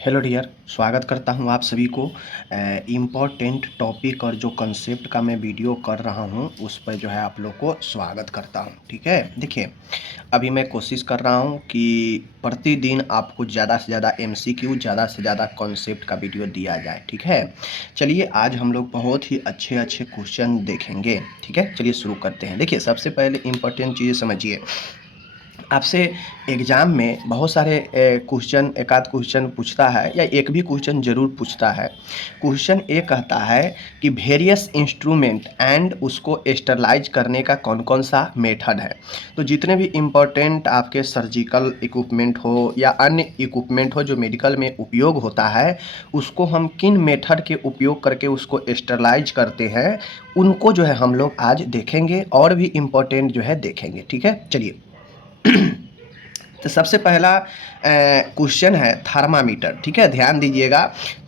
Hello dear, स्वागत करता हूं आप सभी को। इम्पोर्टेंट टॉपिक और जो कंसेप्ट का मैं वीडियो कर रहा हूं उस पर जो है आप लोग को स्वागत करता हूं। ठीक है, देखिए अभी मैं कोशिश कर रहा हूं कि प्रतिदिन आपको ज़्यादा से ज़्यादा एमसीक्यू, ज़्यादा से ज़्यादा कॉन्सेप्ट का वीडियो दिया जाए। ठीक है, चलिए आज हम लोग बहुत ही अच्छे अच्छे क्वेश्चन देखेंगे। ठीक है, चलिए शुरू करते हैं। देखिए सबसे पहले इम्पोर्टेंट चीज़ें समझिए। आपसे एग्ज़ाम में बहुत सारे क्वेश्चन, एक आध क्वेश्चन पूछता है या एक भी क्वेश्चन ज़रूर पूछता है। क्वेश्चन ये कहता है कि वेरियस इंस्ट्रूमेंट एंड उसको स्टरलाइज करने का कौन कौन सा मेथड है। तो जितने भी इम्पोर्टेंट आपके सर्जिकल इक्विपमेंट हो या अन्य इक्विपमेंट हो जो मेडिकल में उपयोग होता है, उसको हम किन मेथड के उपयोग करके उसको स्टरलाइज करते हैं, उनको जो है हम लोग आज देखेंगे और भी इम्पोर्टेंट जो है देखेंगे। ठीक है, चलिए तो सबसे पहला क्वेश्चन है थर्मामीटर। ठीक है, ध्यान दीजिएगा,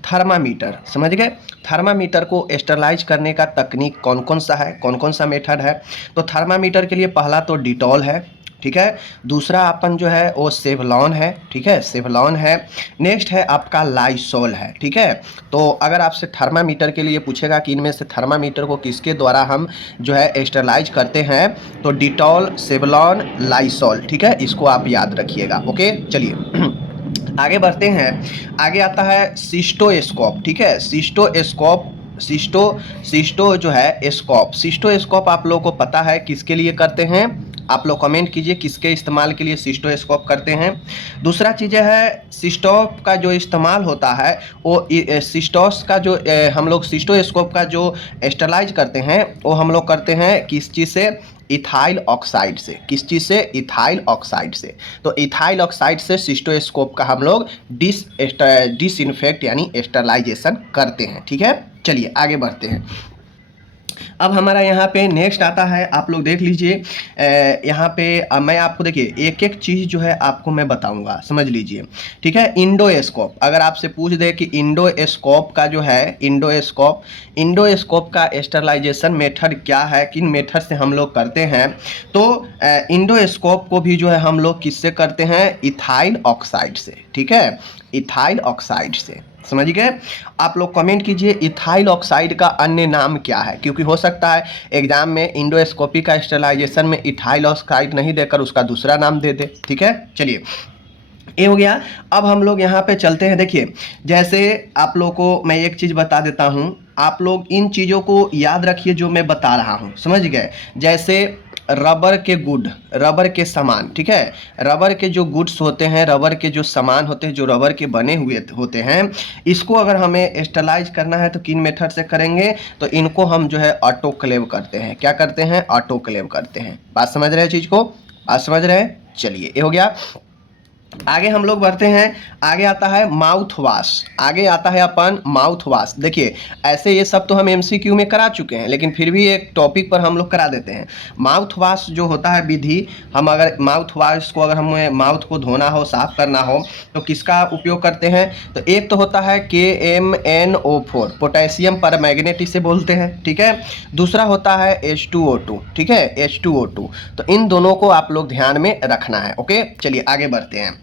थर्मामीटर समझ गए। थर्मामीटर को स्टरलाइज करने का तकनीक कौन कौन सा है, कौन कौन सा मेथड है। तो थर्मामीटर के लिए पहला तो डिटॉल है। ठीक है, दूसरा अपन जो है वो सेवलॉन है। ठीक है, सेवलॉन है। नेक्स्ट है आपका लाइसोल है। ठीक है, तो अगर आपसे थर्मामीटर के लिए पूछेगा कि इनमें से थर्मामीटर को किसके द्वारा हम जो है स्टरलाइज करते हैं, तो डिटॉल, सेवलॉन, लाइसोल। ठीक है, इसको आप याद रखिएगा। ओके, चलिए आगे बढ़ते हैं। आगे आता है सिस्टोस्कोप। ठीक है, सिस्टोस्कोप, सिस्टो जो है स्कोप, सिस्टोस्कोप आप लोगों को पता है किसके लिए करते हैं। आप लोग कमेंट कीजिए किसके इस्तेमाल के लिए सिस्टोस्कोप करते हैं। दूसरा चीज़ है सिस्टोप का जो इस्तेमाल होता है वो सिस्टोस का जो हम लोग सिस्टोस्कोप का जो स्टरलाइज करते हैं वो हम लोग करते हैं किस चीज़ से, इथाइल ऑक्साइड से। किस चीज़ से, इथाइल ऑक्साइड से। तो इथाइल ऑक्साइड से सिस्टोस्कोप का हम लोग डिसइंफेक्ट यानी स्टरलाइजेशन करते हैं। ठीक है, चलिए आगे बढ़ते हैं। अब हमारा यहाँ पे नेक्स्ट आता है, आप लोग देख लीजिए। यहाँ पे मैं आपको देखिए एक एक चीज़ जो है आपको मैं बताऊंगा, समझ लीजिए। ठीक है, इंडोस्कोप, अगर आपसे पूछ दे कि इंडोस्कोप का जो है इंडोस्कोप का स्टरलाइजेशन मेथड क्या है, किन मेथड से हम लोग करते हैं, तो इंडोस्कोप को भी जो है हम लोग किससे करते हैं, इथाइल ऑक्साइड से। ठीक है, इथाइल ऑक्साइड से, समझ गए। आप लोग कमेंट कीजिए इथाइल ऑक्साइड का अन्य नाम क्या है, क्योंकि हो सकता है एग्जाम में इंडोस्कोपी का स्टरलाइजेशन में इथाइल ऑक्साइड नहीं देकर उसका दूसरा नाम दे दे। ठीक है, चलिए ये हो गया। अब हम लोग यहाँ पे चलते हैं। देखिए जैसे आप लोग को मैं एक चीज़ बता देता हूँ, आप लोग इन चीज़ों को याद रखिए जो मैं बता रहा हूँ, समझ गए। जैसे रबर के गुड, रबर के सामान। ठीक है, रबर के जो गुड्स होते हैं, रबर के जो सामान होते हैं जो रबर के बने हुए होते हैं, इसको अगर हमें स्टरलाइज करना है तो किन मेथड से करेंगे, तो इनको हम जो है ऑटोक्लेव करते हैं। क्या करते हैं, ऑटोक्लेव करते हैं। बात समझ रहे हैं चीज़ को, बात समझ रहे हैं। चलिए ये हो गया। आगे हम लोग बढ़ते हैं। आगे आता है माउथ वॉश, आगे आता है अपन माउथ वॉश। देखिए ऐसे ये सब तो हम एमसीक्यू में करा चुके हैं, लेकिन फिर भी एक टॉपिक पर हम लोग करा देते हैं। माउथ वॉश जो होता है विधि, हम अगर माउथ वॉश को अगर हमें माउथ को धोना हो, साफ करना हो, तो किसका उपयोग करते हैं, तो एक तो होता है KMNO4, पोटेशियम परमैंगनेट इसे बोलते हैं। ठीक है, दूसरा होता है H2O2। ठीक है, H2O2। तो इन दोनों को आप लोग ध्यान में रखना है। ओके, चलिए आगे बढ़ते हैं।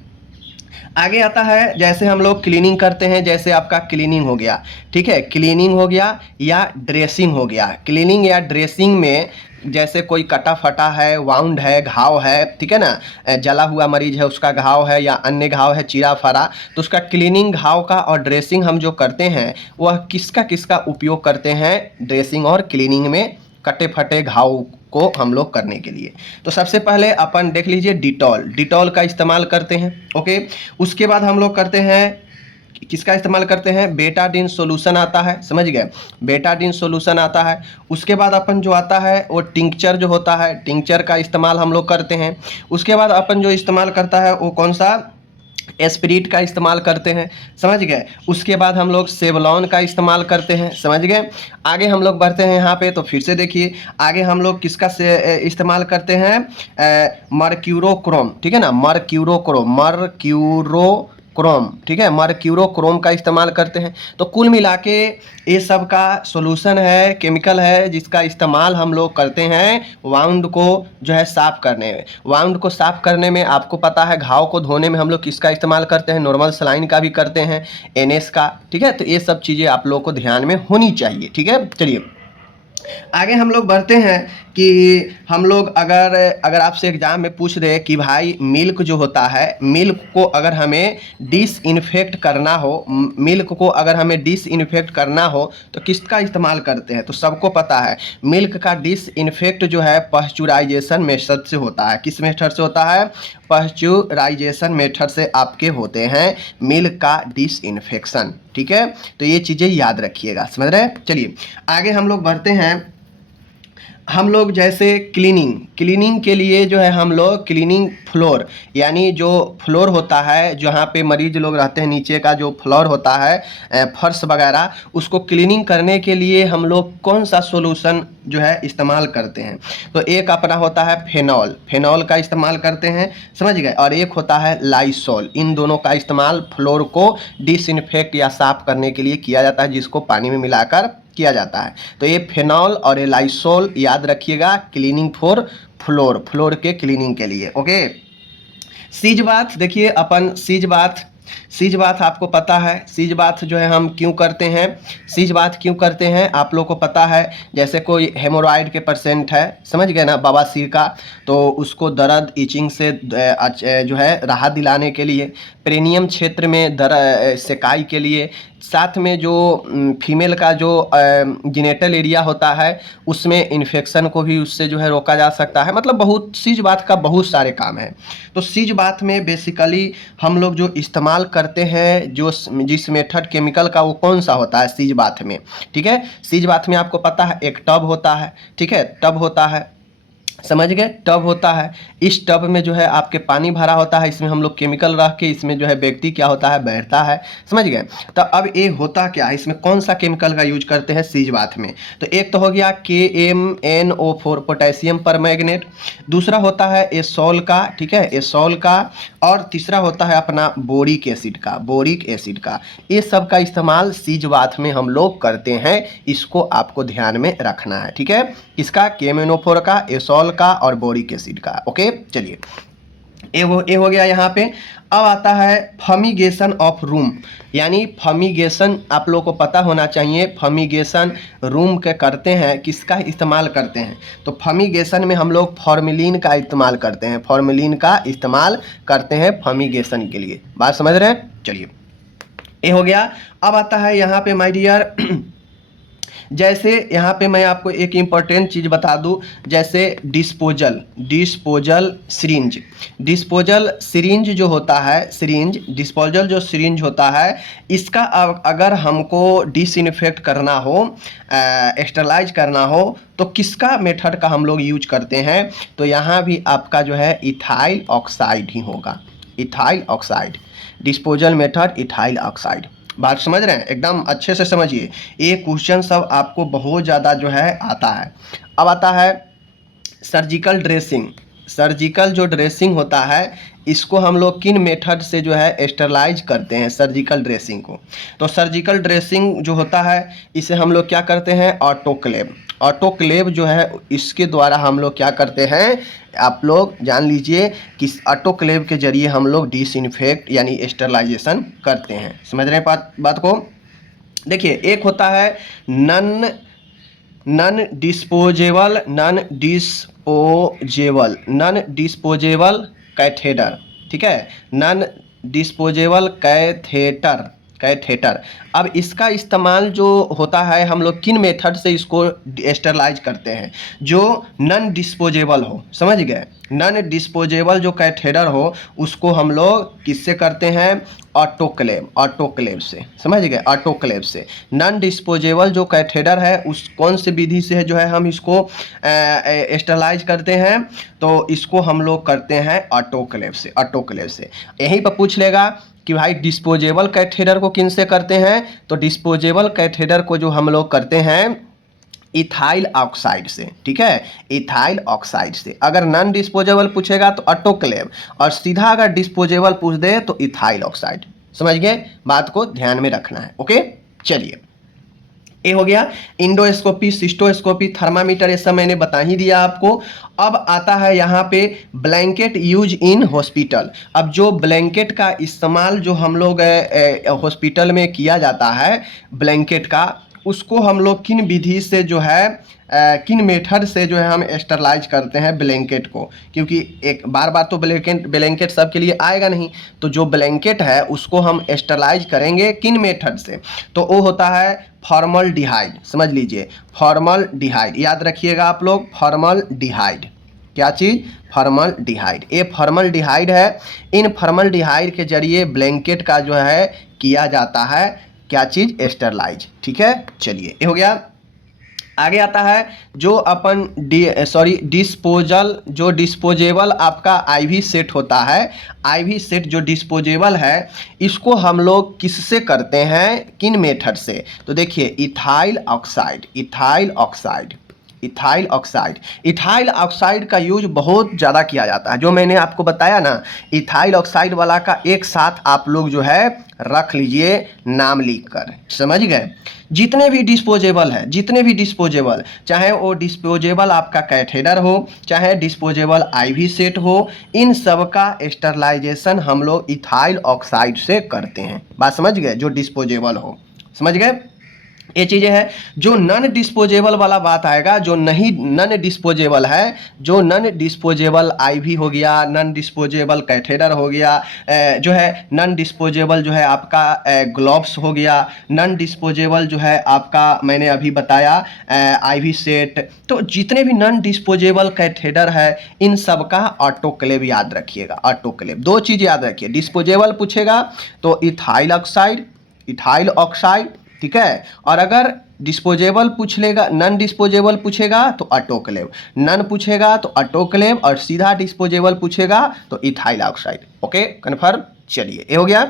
आगे आता है जैसे हम लोग क्लीनिंग करते हैं, जैसे आपका क्लीनिंग हो गया। ठीक है, क्लीनिंग हो गया या ड्रेसिंग हो गया। क्लीनिंग या ड्रेसिंग में जैसे कोई कटा फटा है, वाउंड है, घाव है, ठीक है ना, जला हुआ मरीज है उसका घाव है या अन्य घाव है, चीरा फरा, तो उसका क्लीनिंग घाव का और ड्रेसिंग हम जो करते हैं वह किसका किसका उपयोग करते हैं, ड्रेसिंग और क्लीनिंग में कटे फटे घाव को हम लोग करने के लिए। तो सबसे पहले अपन देख लीजिए डिटॉल, डिटॉल का इस्तेमाल करते हैं। ओके, उसके बाद हम लोग करते हैं किसका इस्तेमाल करते हैं, बेटाडीन सॉल्यूशन आता है, समझ गए, बेटाडीन सॉल्यूशन आता है। उसके बाद अपन जो आता है वो टिंक्चर जो होता है, टिंक्चर का इस्तेमाल हम लोग करते हैं। उसके बाद अपन जो इस्तेमाल करता है वो कौन सा, एस्पिरिट का इस्तेमाल करते हैं, समझ गए। उसके बाद हम लोग सेवलॉन का इस्तेमाल करते हैं, समझ गए। आगे हम लोग बढ़ते हैं यहाँ पे, तो फिर से देखिए आगे हम लोग किसका से इस्तेमाल करते हैं, मर्क्यूरोक्रोम। ठीक है ना, मर्क्यूरोक्रोम, मर्क्यूरो क्रोम, ठीक है, मर्क्यूरो क्रोम का इस्तेमाल करते हैं। तो कुल मिला के ये सब का सॉल्यूशन है, केमिकल है, जिसका इस्तेमाल हम लोग करते हैं वाउंड को जो है साफ़ करने में। वाउंड को साफ़ करने में आपको पता है, घाव को धोने में हम लोग किसका इस्तेमाल करते हैं, नॉर्मल सलाइन का भी करते हैं, एनएस का, ठीक है। तो ये सब चीज़ें आप लोग को ध्यान में होनी चाहिए, ठीक है। चलिए आगे हम लोग बढ़ते हैं कि हम लोग अगर आपसे एग्जाम में पूछ दे कि भाई मिल्क जो होता है, मिल्क को अगर हमें डिसइंफेक्ट करना हो, मिल्क को अगर हमें डिसइंफेक्ट करना हो तो किसका इस्तेमाल करते हैं। तो सबको पता है मिल्क का डिसइंफेक्ट जो है पाश्चुराइजेशन मेथड से होता है। किस मेथड से होता है, पाश्चुराइजेशन मेथड से आपके होते हैं मिल्क का डिसइंफेक्शन, ठीक है। तो ये चीज़ें याद रखिएगा, समझ रहे हैं। चलिए आगे हम लोग बढ़ते हैं। हम लोग जैसे क्लीनिंग के लिए जो है हम लोग क्लीनिंग फ्लोर, यानी जो फ्लोर होता है जहाँ पे मरीज लोग रहते हैं, नीचे का जो फ्लोर होता है फर्श वगैरह, उसको क्लीनिंग करने के लिए हम लोग कौन सा सॉल्यूशन जो है इस्तेमाल करते हैं। तो एक अपना होता है फेनॉल का इस्तेमाल करते हैं, समझ गए, और एक होता है लाइसोल। इन दोनों का इस्तेमाल फ्लोर को डिसइंफेक्ट या साफ़ करने के लिए किया जाता है, जिसको पानी में मिलाकर किया जाता है। तो ये फेनॉल और ये लाइसोल याद रखिएगा, क्लीनिंग फॉर फ्लोर के क्लीनिंग के लिए, ओके। सीज बाथ, देखिए अपन सीज बाथ आपको पता है, सीज बाथ जो है हम क्यों करते हैं, सीज बाथ क्यों करते हैं आप लोग को पता है। जैसे कोई हेमोरॉइड के पेशेंट है, समझ गए ना, बवासीर का, तो उसको दर्द इचिंग से जो है राहत दिलाने के लिए, पेरिनियम क्षेत्र में सेकाई के लिए, साथ में जो फीमेल का जो जेनिटल एरिया होता है उसमें इन्फेक्शन को भी उससे जो है रोका जा सकता है। मतलब बहुत सीज बाथ का बहुत सारे काम है। तो सीज बाथ में बेसिकली हम लोग जो इस्तेमाल करते हैं, जो जिस मेथड केमिकल का, वो कौन सा होता है सीज बाथ में, ठीक है। सीज बाथ में आपको पता है एक टब होता है, ठीक है, टब होता है, समझ गए, टब होता है। इस टब में जो है आपके पानी भरा होता है, इसमें हम लोग केमिकल रख के इसमें जो है व्यक्ति क्या होता है, बैठता है, समझ गए। तो अब ये होता क्या है, इसमें कौन सा केमिकल का यूज करते हैं सीज बाथ में। तो एक तो हो गया KMNO4 पोटेशियम परमैंगनेट, दूसरा होता है एसोल का, ठीक है, एसोल का, और तीसरा होता है अपना बोरिक एसिड का। ये सब का इस्तेमाल सीज बाथ में हम लोग करते हैं, इसको आपको ध्यान में रखना है, ठीक है। किसका, KMNO4 का, एसोल का और बोरिक एसिड का, ओके। चलिए ए हो गया यहाँ पे। अब आता है फमीगेशन ऑफ रूम, यानी फमीगेशन आप लोग को पता होना चाहिए, फमीगेशन रूम के करते हैं, किसका इस्तेमाल करते हैं। तो फमीगेशन में हम लोग फॉर्मेलिन का इस्तेमाल करते हैं, फॉर्मेलिन का इस्तेमाल करते हैं फमीगेशन के लिए। बात समझ रहे हैं। चलिए ये हो गया। अब आता है यहाँ पे माय डियर जैसे यहाँ पे मैं आपको एक इम्पॉर्टेंट चीज़ बता दूँ, जैसे डिस्पोजल सिरिंज जो होता है, डिस्पोजल जो सिरिंज होता है, इसका अगर हमको डिसइंफेक्ट करना हो, स्टरलाइज करना हो, तो किसका मेथड का हम लोग यूज करते हैं। तो यहाँ भी आपका जो है इथाइल ऑक्साइड ही होगा, ethyl oxide, disposal method ethyl oxide. बात समझ रहे हैं, एकदम अच्छे से समझिए, ये क्वेश्चन सब आपको बहुत ज़्यादा जो है आता है। अब आता है सर्जिकल जो ड्रेसिंग होता है, इसको हम लोग किन मेथड से जो है स्टरलाइज करते हैं सर्जिकल ड्रेसिंग को। तो सर्जिकल ड्रेसिंग जो होता है, इसे हम लोग क्या करते हैं, ऑटोक्लेव जो है, इसके द्वारा हम लोग क्या करते हैं, आप लोग जान लीजिए कि ऑटोक्लेव के जरिए हम लोग डिसइंफेक्ट यानी स्टरलाइजेशन करते हैं। समझ रहे हैं बात को। देखिए एक होता है नॉन डिस्पोजेबल कैथेटर, ठीक है, नॉन डिस्पोजेबल कैथेटर। अब इसका इस्तेमाल जो होता है, हम लोग किन मेथड से इसको स्टरलाइज करते हैं, जो नॉन डिस्पोजेबल हो, समझ गए, नॉन डिस्पोजेबल जो कैथेटर हो, उसको हम लोग किससे करते हैं, ऑटोक्लेव से, समझ गए, ऑटोक्लेव से। नॉन डिस्पोजेबल जो कैथेटर है, उस कौन सी विधि से है जो है हम इसको स्टरलाइज करते हैं, तो इसको हम लोग करते हैं ऑटोक्लेव से। यहीं पर पूछ लेगा कि भाई डिस्पोजेबल कैथेटर को किन से करते हैं, तो डिस्पोजेबल कैथेटर को जो हम लोग करते हैं इथाइल ऑक्साइड से, ठीक है, इथाइल ऑक्साइड से। अगर नॉन डिस्पोजेबल पूछेगा तो ऑटोक्लेव, और सीधा अगर डिस्पोजेबल पूछ दे तो इथाइल ऑक्साइड। समझ गए, बात को ध्यान में रखना है। ओके, चलिए, ये हो गया इंडोस्कोपी, सिस्टोस्कोपी, थर्मामीटर, ये सब मैंने बता ही दिया आपको। अब आता है यहाँ पे ब्लैंकेट यूज इन हॉस्पिटल। अब जो ब्लैंकेट का इस्तेमाल जो हम लोग हॉस्पिटल में किया जाता है ब्लैंकेट का, उसको हम लोग किन विधि से जो है किन मेथड से जो है हम स्टरलाइज करते हैं ब्लैंकेट को, क्योंकि एक बार बार तो ब्लैंकेट सब के लिए आएगा नहीं, तो जो ब्लैंकेट है उसको हम स्टरलाइज करेंगे किन मेथड से, तो वो होता है फॉर्मल्डिहाइड। समझ लीजिए, फॉर्मल्डिहाइड, याद रखिएगा आप लोग, फॉर्मल्डिहाइड। क्या चीज़? फॉर्मल्डिहाइड। ये फॉर्मल्डिहाइड है। इन फॉर्मल्डिहाइड के जरिए ब्लैंकेट का जो है किया जाता है क्या चीज़? स्टरलाइज। ठीक है, चलिए, ये हो गया। आगे आता है जो अपन डिस्पोजल, जो डिस्पोजेबल आपका आईवी सेट होता है, आईवी सेट जो डिस्पोजेबल है, इसको हम लोग किससे करते हैं, किन मेथड से? तो देखिए, ethyl oxide, ethyl oxide, ethyl oxide, ethyl oxide का यूज बहुत ज़्यादा किया जाता है। जो मैंने आपको बताया ना, इथाइल ऑक्साइड वाला का एक साथ आप लोग जो है रख लीजिए नाम लिख कर, समझ गए। जितने भी डिस्पोजेबल है, जितने भी डिस्पोजेबल, चाहे वो डिस्पोजेबल आपका कैथेटर हो, चाहे डिस्पोजेबल आईवी सेट हो, इन सब का स्टरलाइजेशन हम लोग इथाइल ऑक्साइड से करते हैं। बात समझ गए? जो डिस्पोजेबल हो, समझ गए। ये चीज़ें हैं। जो नॉन डिस्पोजेबल वाला बात आएगा, जो नहीं नॉन डिस्पोजेबल है, जो नॉन डिस्पोजेबल आईवी हो गया, नॉन डिस्पोजेबल कैथेटर हो गया, जो है नॉन डिस्पोजेबल जो है आपका ग्लोव्स हो गया, नॉन डिस्पोजेबल जो है आपका मैंने अभी बताया आईवी सेट। तो जितने भी नॉन डिस्पोजेबल कैथेटर है, इन सब का ऑटोक्लेव याद रखिएगा। ऑटोक्लेव, दो चीज़ याद रखिए, डिस्पोजेबल पूछेगा तो इथाइल ऑक्साइड, इथाइल ऑक्साइड, ठीक है। और अगर डिस्पोजेबल पूछ लेगा, नॉन डिस्पोजेबल पूछेगा तो ऑटोक्लेव, नॉन पूछेगा तो ऑटोक्लेव, और सीधा डिस्पोजेबल पूछेगा तो इथाइल ऑक्साइड। Okay, confirm. चलिए, ये हो गया।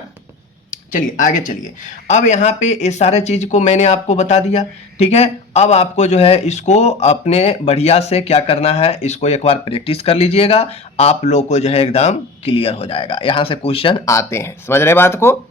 चलिए आगे चलिए। अब यहाँ पे ये सारे चीज़ को मैंने आपको बता दिया, ठीक है। अब आपको जो है इसको अपने बढ़िया से क्या करना है, इसको एक बार प्रैक्टिस कर लीजिएगा, आप लोग को जो है एकदम क्लियर हो जाएगा। यहाँ से क्वेश्चन आते हैं, समझ रहे बात को।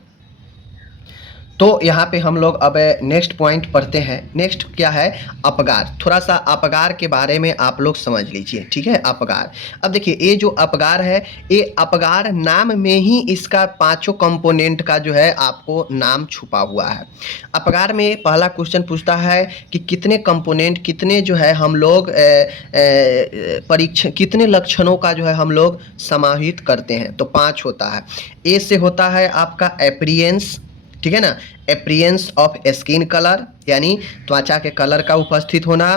तो यहाँ पे हम लोग अब नेक्स्ट पॉइंट पढ़ते हैं। नेक्स्ट क्या है? अपगार। थोड़ा सा अपगार के बारे में आप लोग समझ लीजिए, ठीक है। अपगार, अब देखिए, ये जो अपगार है, ये अपगार नाम में ही इसका पांचों कंपोनेंट का जो है आपको नाम छुपा हुआ है। अपगार में पहला क्वेश्चन पूछता है कि कितने कंपोनेंट, कितने जो है हम लोग परीक्षण, कितने लक्षणों का जो है हम लोग समाहित करते हैं, तो 5 होता है। ए से होता है आपका एप्रियंस, ठीक है ना, एप्रियंस ऑफ स्किन कलर, यानी त्वचा के कलर का उपस्थित होना।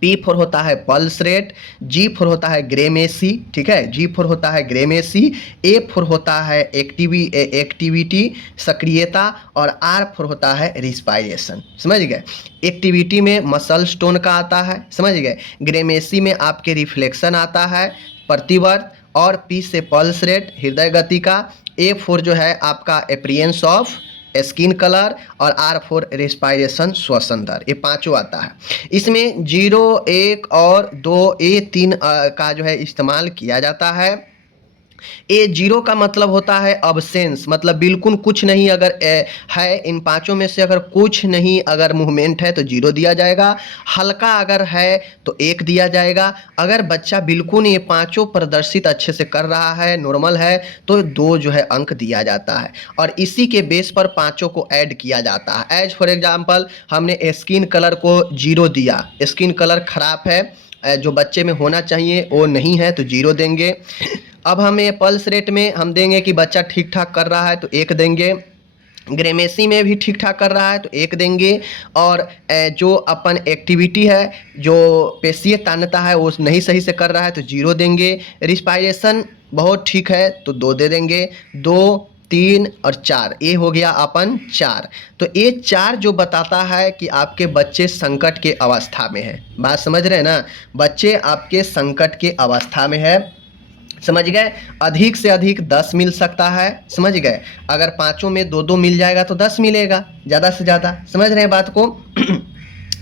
पी फॉर होता है पल्स रेट, जी फॉर होता है ग्रेमेसी, ठीक है, जी फॉर होता है ग्रेमेसी, ए फॉर होता है एक्टिविटी, सक्रियता, और आर फॉर होता है रिस्पायरेशन। समझ गए? एक्टिविटी में मसल स्टोन का आता है, समझ गए। ग्रेमेसी में आपके रिफ्लेक्शन आता है, प्रतिवर्त, और पी से पल्स रेट, हृदय गति का। ए फोर जो है आपका एप्रियंस ऑफ स्किन कलर, और आर फोर रेस्पायरेशन, श्वसन दर। ये पांचों आता है। इसमें 0, 1 और 2, ए 3 का जो है इस्तेमाल किया जाता है। ए 0 का मतलब होता है अब्सेंस, मतलब बिल्कुल कुछ नहीं अगर है, इन पांचों में से अगर कुछ नहीं अगर मूवमेंट है तो 0 दिया जाएगा। हल्का अगर है तो 1 दिया जाएगा। अगर बच्चा बिल्कुल ये पांचों प्रदर्शित अच्छे से कर रहा है, नॉर्मल है, तो 2 जो है अंक दिया जाता है, और इसी के बेस पर पांचों को ऐड किया जाता है। एज फॉर एग्जाम्पल, हमने स्किन कलर को 0 दिया, स्किन कलर खराब है, जो बच्चे में होना चाहिए वो नहीं है, तो 0 देंगे। अब हमें पल्स रेट में हम देंगे कि बच्चा ठीक ठाक कर रहा है, तो 1 देंगे। ग्रेमेसी में भी ठीक ठाक कर रहा है तो 1 देंगे। और जो अपन एक्टिविटी है, जो पेशीय तान्यता है, वो नहीं सही से कर रहा है तो 0 देंगे। रिस्पायरेशन बहुत ठीक है तो 2 दे देंगे। 2, 3 और 4, ये हो गया अपन 4। तो ये 4 जो बताता है कि आपके बच्चे संकट के अवस्था में है। बात समझ रहे हैं ना? बच्चे आपके संकट के अवस्था में है, समझ गए। अधिक से अधिक 10 मिल सकता है, समझ गए। अगर पांचों में 2-2 मिल जाएगा तो 10 मिलेगा, ज़्यादा से ज़्यादा। समझ रहे हैं बात को?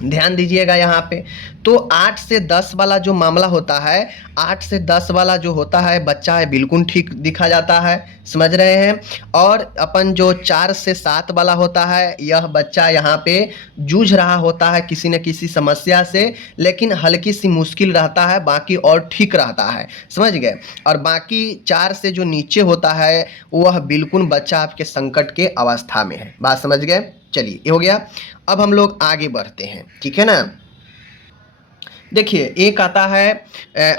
ध्यान दीजिएगा यहाँ पे। तो 8 से 10 वाला जो मामला होता है, 8 से 10 वाला जो होता है बच्चा है, बिल्कुल ठीक दिखा जाता है, समझ रहे हैं। और अपन जो 4 से 7 वाला होता है, यह बच्चा यहाँ पे जूझ रहा होता है किसी न किसी समस्या से, लेकिन हल्की सी मुश्किल रहता है, बाकी और ठीक रहता है, समझ गए। और बाकी 4 से जो नीचे होता है वह बिल्कुल बच्चा आपके संकट के अवस्था में है। बात समझ गए। चलिए ये हो गया। अब हम लोग आगे बढ़ते हैं, ठीक है ना। देखिए एक आता है,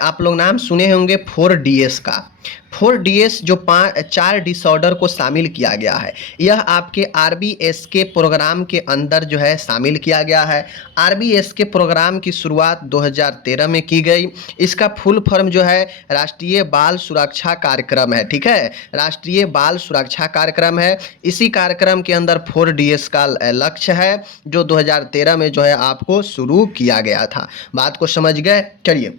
आप लोग नाम सुने होंगे 4DS का। 4DS जो 4 डिसऑर्डर को शामिल किया गया है, यह आपके RBS के प्रोग्राम के अंदर जो है शामिल किया गया है। RBS के प्रोग्राम की शुरुआत 2013 में की गई। इसका फुल फॉर्म जो है राष्ट्रीय बाल सुरक्षा कार्यक्रम है, ठीक है, राष्ट्रीय बाल सुरक्षा कार्यक्रम है। इसी कार्यक्रम के अंदर 4DS का लक्ष्य है, जो 2013 में जो है आपको शुरू किया गया था। बात को समझ गए। चलिए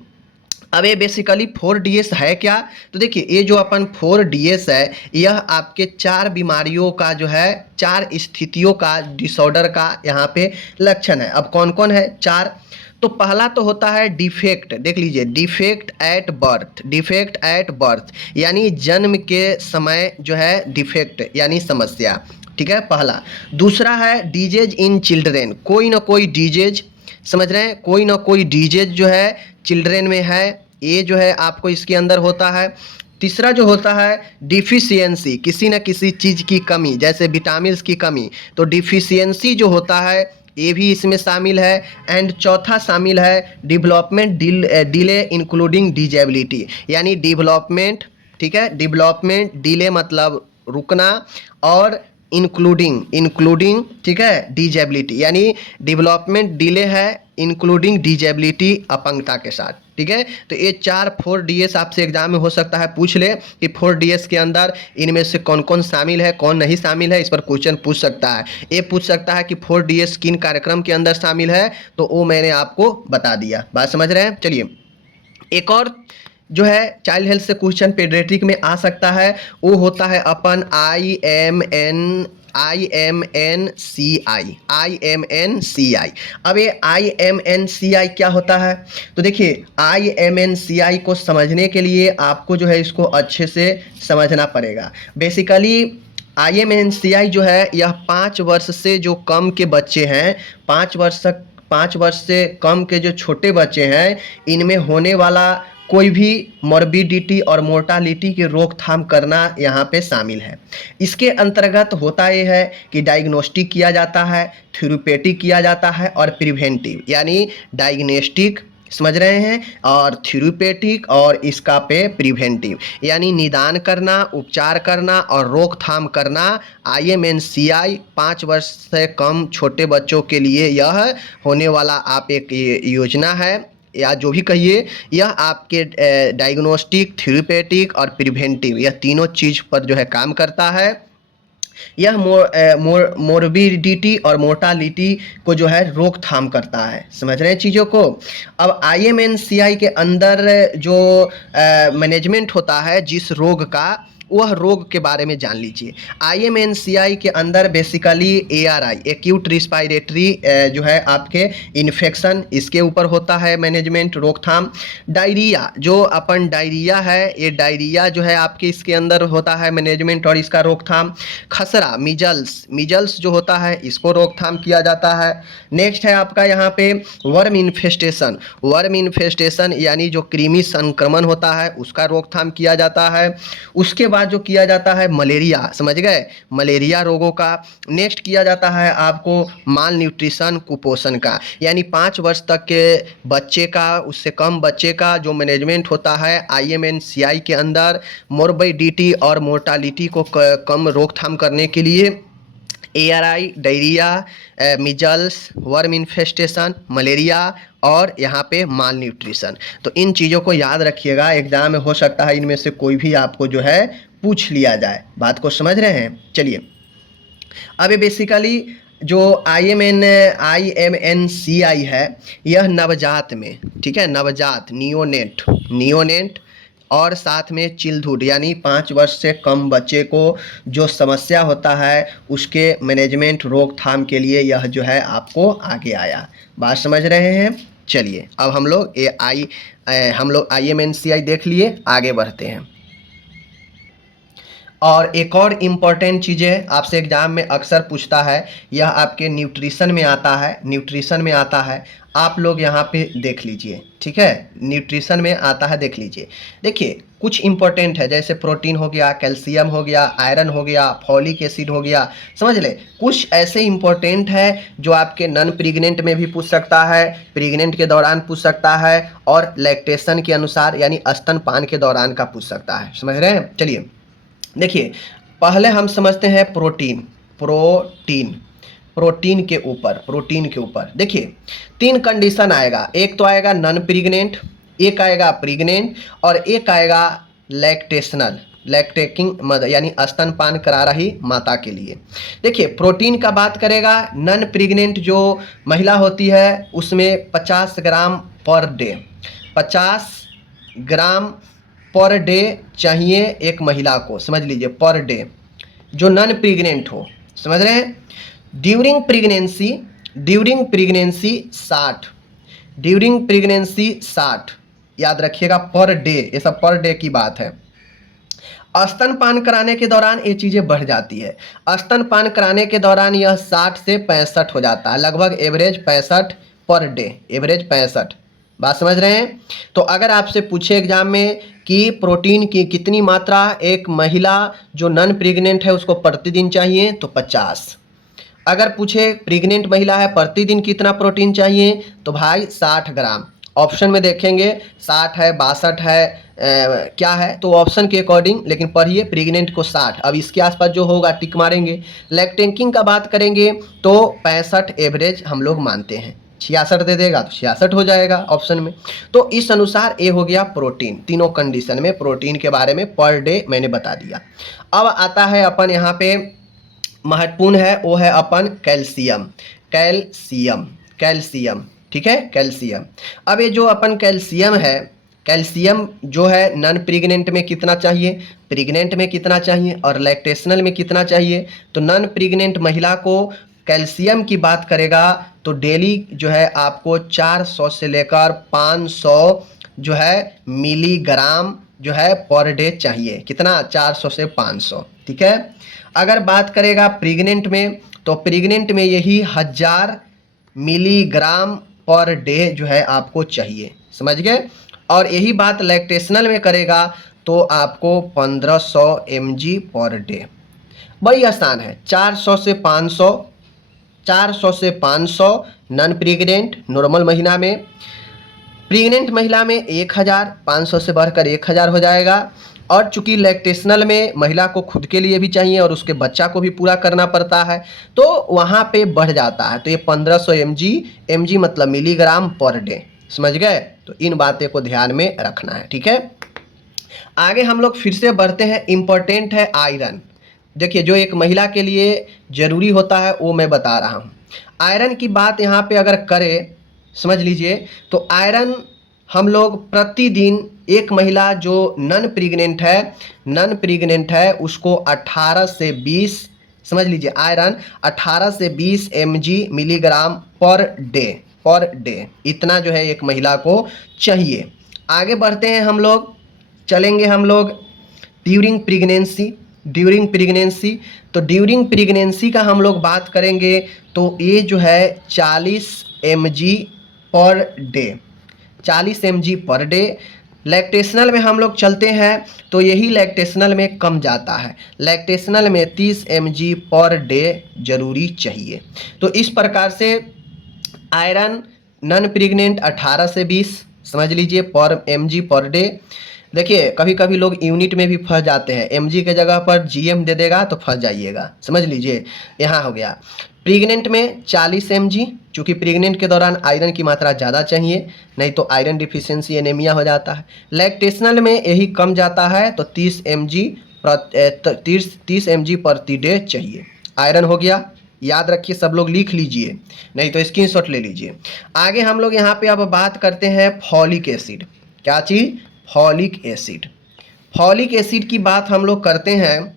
अब ये बेसिकली 4DS है क्या, तो देखिए ये जो अपन 4DS है, यह आपके 4 बीमारियों का जो है, 4 स्थितियों का, डिसऑर्डर का यहाँ पे लक्षण है। अब कौन कौन है 4, तो पहला तो होता है डिफेक्ट, देख लीजिए, defect at birth, defect at birth यानी जन्म के समय जो है डिफेक्ट यानी समस्या, ठीक है, पहला। दूसरा है डिजीज इन चिल्ड्रेन, कोई ना कोई डिजीज, समझ रहे हैं, कोई ना कोई डिजीज जो है चिल्ड्रेन में है, ये जो है आपको इसके अंदर होता है। तीसरा जो होता है डिफिशियंसी, किसी न किसी चीज़ की कमी, जैसे विटामिन्स की कमी, तो डिफिशियंसी जो होता है ये भी इसमें शामिल है। एंड चौथा शामिल है डेवलपमेंट डिले इंक्लूडिंग डिजेबिलिटी, यानी डेवलपमेंट, ठीक है, डेवलपमेंट डिले मतलब रुकना, और इंक्लूडिंग ठीक है डिजेबिलिटी, यानी डेवलपमेंट डिले है इंक्लूडिंग डिजेबिलिटी, अपंगता के साथ, ठीक है। तो ये 4DS आपसे एग्जाम में हो सकता है पूछ ले कि 4DS के अंदर इनमें से कौन कौन शामिल है, कौन नहीं शामिल है, इस पर क्वेश्चन पूछ सकता है। ये पूछ सकता है कि 4DS किन कार्यक्रम के अंदर शामिल है, तो वो मैंने आपको बता दिया। बात समझ रहे हैं। चलिए एक और जो है चाइल्ड हेल्थ से क्वेश्चन पेडियाट्रिक में आ सकता है, वो होता है अपन IMNCI। अब ये IMNCI क्या होता है, तो देखिए IMNCI को समझने के लिए आपको जो है इसको अच्छे से समझना पड़ेगा। बेसिकली IMNCI जो है यह 5 वर्ष से जो कम के बच्चे हैं, 5 वर्ष से कम के जो छोटे बच्चे हैं, इनमें होने वाला कोई भी मॉर्बिडिटी और मोर्टालिटी की रोकथाम करना यहाँ पे शामिल है। इसके अंतर्गत होता ये है कि डायग्नोस्टिक किया जाता है, थेरेप्यूटिक किया जाता है, और प्रिवेंटिव, यानी डायग्नोस्टिक, समझ रहे हैं, और थेरेप्यूटिक, और इसका पे प्रिवेंटिव, यानी निदान करना, उपचार करना और रोकथाम करना। IMNCI 5 वर्ष से कम छोटे बच्चों के लिए यह होने वाला आप एक योजना है, या जो भी कहिए, यह आपके डायग्नोस्टिक, थेरेप्यूटिक और प्रिवेंटिव, यह तीनों चीज़ पर जो है काम करता है। यह मोर्बिडिटी और मोर्टालिटी को जो है रोकथाम करता है, समझ रहे हैं चीज़ों को। अब IMNCI के अंदर जो मैनेजमेंट होता है जिस रोग का, वह रोग के बारे में जान लीजिए। IMNCI के अंदर बेसिकली ARI, एक्यूट रिस्पायरेटरी जो है आपके इन्फेक्शन, इसके ऊपर होता है मैनेजमेंट, रोकथाम। डायरिया, जो अपन डायरिया है, ये डायरिया जो है आपके इसके अंदर होता है मैनेजमेंट और इसका रोकथाम। खसरा, मिजल्स जो होता है, इसको रोकथाम किया जाता है। नेक्स्ट है आपका यहाँ पे वर्म इन्फेस्टेशन यानी जो कृमि संक्रमण होता है, उसका रोकथाम किया जाता है। उसके बाद जो किया जाता है मलेरिया, समझ गए, मलेरिया रोगों का। नेक्स्ट किया जाता है आपको माल न्यूट्रिशन, कुपोषण का, यानी 5 वर्ष तक के बच्चे का, उससे कम बच्चे का जो मैनेजमेंट होता है IMNCI के अंदर, मोर्बिडिटी और मोर्टालिटी को कम रोकथाम करने के लिए ARI, diarrhoea, measles, worm infestation, malaria और यहाँ पे माल न्यूट्रिशन। तो इन चीज़ों को याद रखिएगा, एग्जाम में हो सकता है इनमें से कोई भी आपको जो है पूछ लिया जाए। बात को समझ रहे हैं। चलिए अब ये बेसिकली जो IMNCI है, यह नवजात में, ठीक है, नवजात, नियोनेट और साथ में चिल्ड्हुड यानी 5 वर्ष से कम बच्चे को जो समस्या होता है उसके मैनेजमेंट रोकथाम के लिए यह जो है आपको आगे आया। बात समझ रहे हैं? चलिए अब हम लोग IMNCI देख लिए, आगे बढ़ते हैं। और एक और इम्पॉर्टेंट चीज़ें आपसे एग्जाम में अक्सर पूछता है, यह आपके न्यूट्रिशन में आता है, न्यूट्रिशन में आता है, आप लोग यहाँ पे देख लीजिए, ठीक है, न्यूट्रिशन में आता है, देख लीजिए। देखिए कुछ इम्पोर्टेंट है, जैसे प्रोटीन हो गया, कैल्शियम हो गया, आयरन हो गया, फॉलिक एसिड हो गया, समझ ले। कुछ ऐसे इम्पोर्टेंट है जो आपके नॉन प्रेग्नेंट में भी पूछ सकता है, प्रेग्नेंट के दौरान पूछ सकता है, और लैक्टेशन के अनुसार यानी स्तनपान के दौरान का पूछ सकता है, समझ रहे हैं। चलिए देखिए पहले हम समझते हैं प्रोटीन के ऊपर देखिए 3 कंडीशन आएगा। एक तो आएगा नॉन प्रेग्नेंट, एक आएगा प्रेग्नेंट, और एक आएगा लैक्टेटिंग मदर यानी स्तनपान करा रही माता के लिए। देखिए प्रोटीन का बात करेगा, नॉन प्रेग्नेंट जो महिला होती है उसमें 50 ग्राम पर डे, 50 ग्राम पर डे चाहिए एक महिला को, समझ लीजिए, पर डे, जो नॉन प्रेग्नेंट हो, समझ रहे हैं। ड्यूरिंग प्रेगनेंसी 60, याद रखिएगा, पर डे, ये सब पर डे की बात है। स्तनपान कराने के दौरान ये चीज़ें बढ़ जाती है। स्तनपान कराने के दौरान यह 60 से 65 हो जाता है, लगभग एवरेज 65 पर डे, एवरेज 65। बात समझ रहे हैं। तो अगर आपसे पूछे एग्जाम में कि प्रोटीन की कितनी मात्रा एक महिला जो नॉन प्रेग्नेंट है उसको प्रतिदिन चाहिए, तो 50। अगर पूछे प्रेग्नेंट महिला है प्रतिदिन कितना प्रोटीन चाहिए, तो भाई 60 ग्राम। ऑप्शन में देखेंगे 60 है, 62 है, क्या है, तो ऑप्शन के अकॉर्डिंग, लेकिन पढ़िए प्रेग्नेंट को 60, अब इसके आसपास जो होगा टिक मारेंगे। लैक्टेटिंग का बात करेंगे तो 65 एवरेज हम लोग मानते हैं, 66 दे देगा तो 66 हो जाएगा ऑप्शन में। तो इस अनुसार ये हो गया प्रोटीन, तीनों कंडीशन में प्रोटीन के बारे में पर डे मैंने बता दिया। अब आता है अपन यहाँ पे महत्वपूर्ण है, वो है अपन कैल्शियम, ठीक है, कैल्शियम। अब ये जो अपन कैल्शियम है, कैल्शियम जो है नॉन प्रेग्नेंट में कितना चाहिए, प्रेग्नेंट में कितना चाहिए, और लैक्टेशनल में कितना चाहिए। तो नॉन प्रेग्नेंट महिला को कैल्शियम की बात करेगा तो डेली जो है आपको 400 से लेकर 500 जो है मिलीग्राम जो है पर डे चाहिए, कितना, 400 से 500, ठीक है। अगर बात करेगा प्रेग्नेंट में, तो प्रेग्नेंट में यही 1000 मिलीग्राम पर डे जो है आपको चाहिए, समझ गए। और यही बात लैक्टेशनल में करेगा तो आपको 1500 mg पर डे। बड़ी आसान है, 400 से 500 नॉन प्रेग्नेंट नॉर्मल महीना में, प्रेग्नेंट महिला में 1000, 500 से बढ़कर 1000 हो जाएगा। और चूंकि लैक्टेशनल में महिला को खुद के लिए भी चाहिए और उसके बच्चा को भी पूरा करना पड़ता है, तो वहाँ पे बढ़ जाता है। तो ये 1500 mg मतलब मिलीग्राम पर डे, समझ गए। तो इन बातें को ध्यान में रखना है, ठीक है। आगे हम लोग फिर से बढ़ते हैं, इम्पोर्टेंट है आयरन। देखिए जो एक महिला के लिए ज़रूरी होता है वो मैं बता रहा हूँ। आयरन की बात यहाँ पे अगर करें, समझ लीजिए, तो आयरन हम लोग प्रतिदिन, एक महिला जो नॉन प्रेग्नेंट है उसको 18 से 20, समझ लीजिए, आयरन 18 से 20 mg मिलीग्राम पर डे इतना जो है एक महिला को चाहिए। आगे बढ़ते हैं हम लोग, चलेंगे हम लोग ड्यूरिंग प्रेगनेंसी। तो ड्यूरिंग प्रेगनेंसी का हम लोग बात करेंगे तो ये जो है 40 mg per day, 40 mg per day. Lactational में हम लोग चलते हैं तो यही लैक्टेशनल में कम जाता है, लैक्टेशनल में 30 mg पर डे जरूरी चाहिए। तो इस प्रकार से आयरन नॉन प्रेग्नेंट 18 से 20 समझ लीजिए पर mg पर डे। देखिए कभी कभी लोग यूनिट में भी फंस जाते हैं, mg के जगह पर gm दे देगा तो फंस जाइएगा, समझ लीजिए। यहाँ हो गया प्रेग्नेंट में 40 mg, चूँकि प्रेग्नेंट के दौरान आयरन की मात्रा ज़्यादा चाहिए, नहीं तो आयरन डिफिशियंसी एनीमिया हो जाता है। लैक्टेशनल में यही कम जाता है तो 30 mg प्रति डे चाहिए। आयरन हो गया, याद रखिए, सब लोग लिख लीजिए, नहीं तो स्क्रीनशॉट ले लीजिए। आगे हम लोग यहाँ पे अब बात करते हैं फॉलिक एसिड। क्या चीज़? Folic acid. फॉलिक एसिड की बात हम लोग करते हैं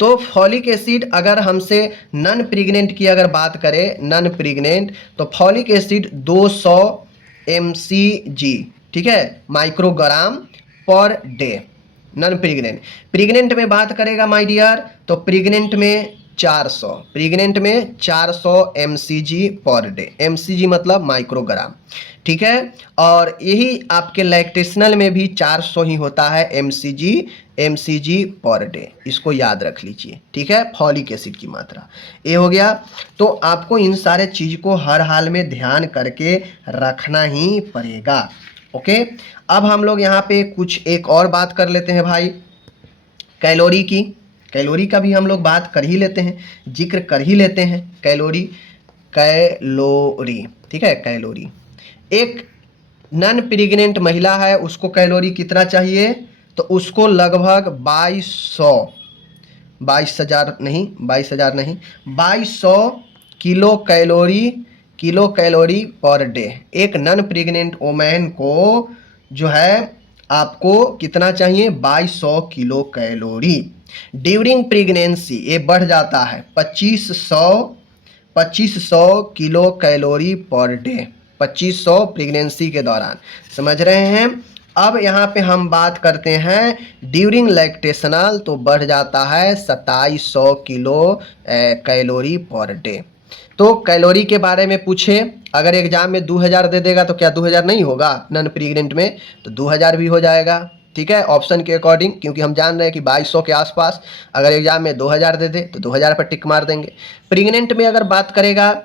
तो फॉलिक एसिड अगर हमसे नॉन प्रेग्नेंट की अगर बात करें, नॉन प्रेग्नेंट, तो फॉलिक एसिड 200 mcg, ठीक है, microgram per day. Non pregnant, pregnant में बात करेगा माय डियर, तो प्रेग्नेंट में 400, प्रेग्नेंट में 400 mcg पर डे, mcg मतलब माइक्रोग्राम, ठीक है। और यही आपके लैक्टेशनल में भी 400 ही होता है mcg पर डे, इसको याद रख लीजिए, ठीक है। फॉलिक एसिड की मात्रा ये हो गया। तो आपको इन सारे चीज़ को हर हाल में ध्यान करके रखना ही पड़ेगा, ओके। अब हम लोग यहाँ पे कुछ एक और बात कर लेते हैं भाई, कैलोरी की। कैलोरी का भी हम लोग बात कर ही लेते हैं, जिक्र कर ही लेते हैं। कैलोरी, कैलोरी, ठीक है, कैलोरी। एक नॉन प्रेग्नेंट महिला है, उसको कैलोरी कितना चाहिए, तो उसको लगभग 2200 नहीं 2200 किलो कैलोरी पर डे। एक नॉन प्रेग्नेंट वोमेन को जो है आपको कितना चाहिए, 2200 किलो कैलोरी। ड्यूरिंग प्रेगनेंसी ये बढ़ जाता है 2500 kilo calorie per day, 2500 pregnancy के दौरान, समझ रहे हैं। अब यहाँ पे हम बात करते हैं ड्यूरिंग लैक्टेशनल, तो बढ़ जाता है 2700 किलो कैलोरी पर डे। तो कैलोरी के बारे में पूछे, अगर एग्जाम में 2000 दे देगा तो क्या 2000 नहीं होगा, नॉन प्रेग्नेंट में तो 2000 भी हो जाएगा, ठीक है, ऑप्शन के अकॉर्डिंग, क्योंकि हम जान रहे हैं कि 2200 के आसपास, अगर एग्जाम में 2000 दे दे तो 2000 पर टिक मार देंगे। प्रेग्नेंट में अगर बात करेगा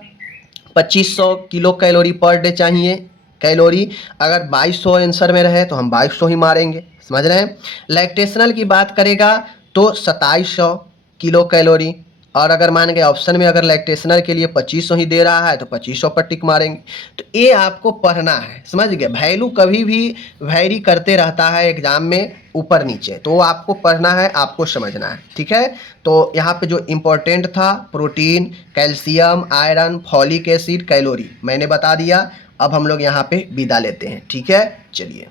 2500 किलो कैलोरी पर डे चाहिए कैलोरी, अगर 2200 आंसर में रहे तो हम 2200 ही मारेंगे, समझ रहे हैं। लैक्टेशनल की बात करेगा तो 2700 किलो कैलोरी, और अगर मान गए ऑप्शन में अगर लैक्टेशनल के लिए 2500 ही दे रहा है तो 2500 पर टिक मारेंगे। तो ये आपको पढ़ना है, समझ गए। वैल्यू कभी भी वैरी करते रहता है एग्जाम में ऊपर नीचे, तो आपको पढ़ना है, आपको समझना है, ठीक है। तो यहाँ पे जो इम्पोर्टेंट था protein, calcium, iron, folic acid, calorie मैंने बता दिया। अब हम लोग यहाँ पे विदा लेते हैं, ठीक है, चलिए।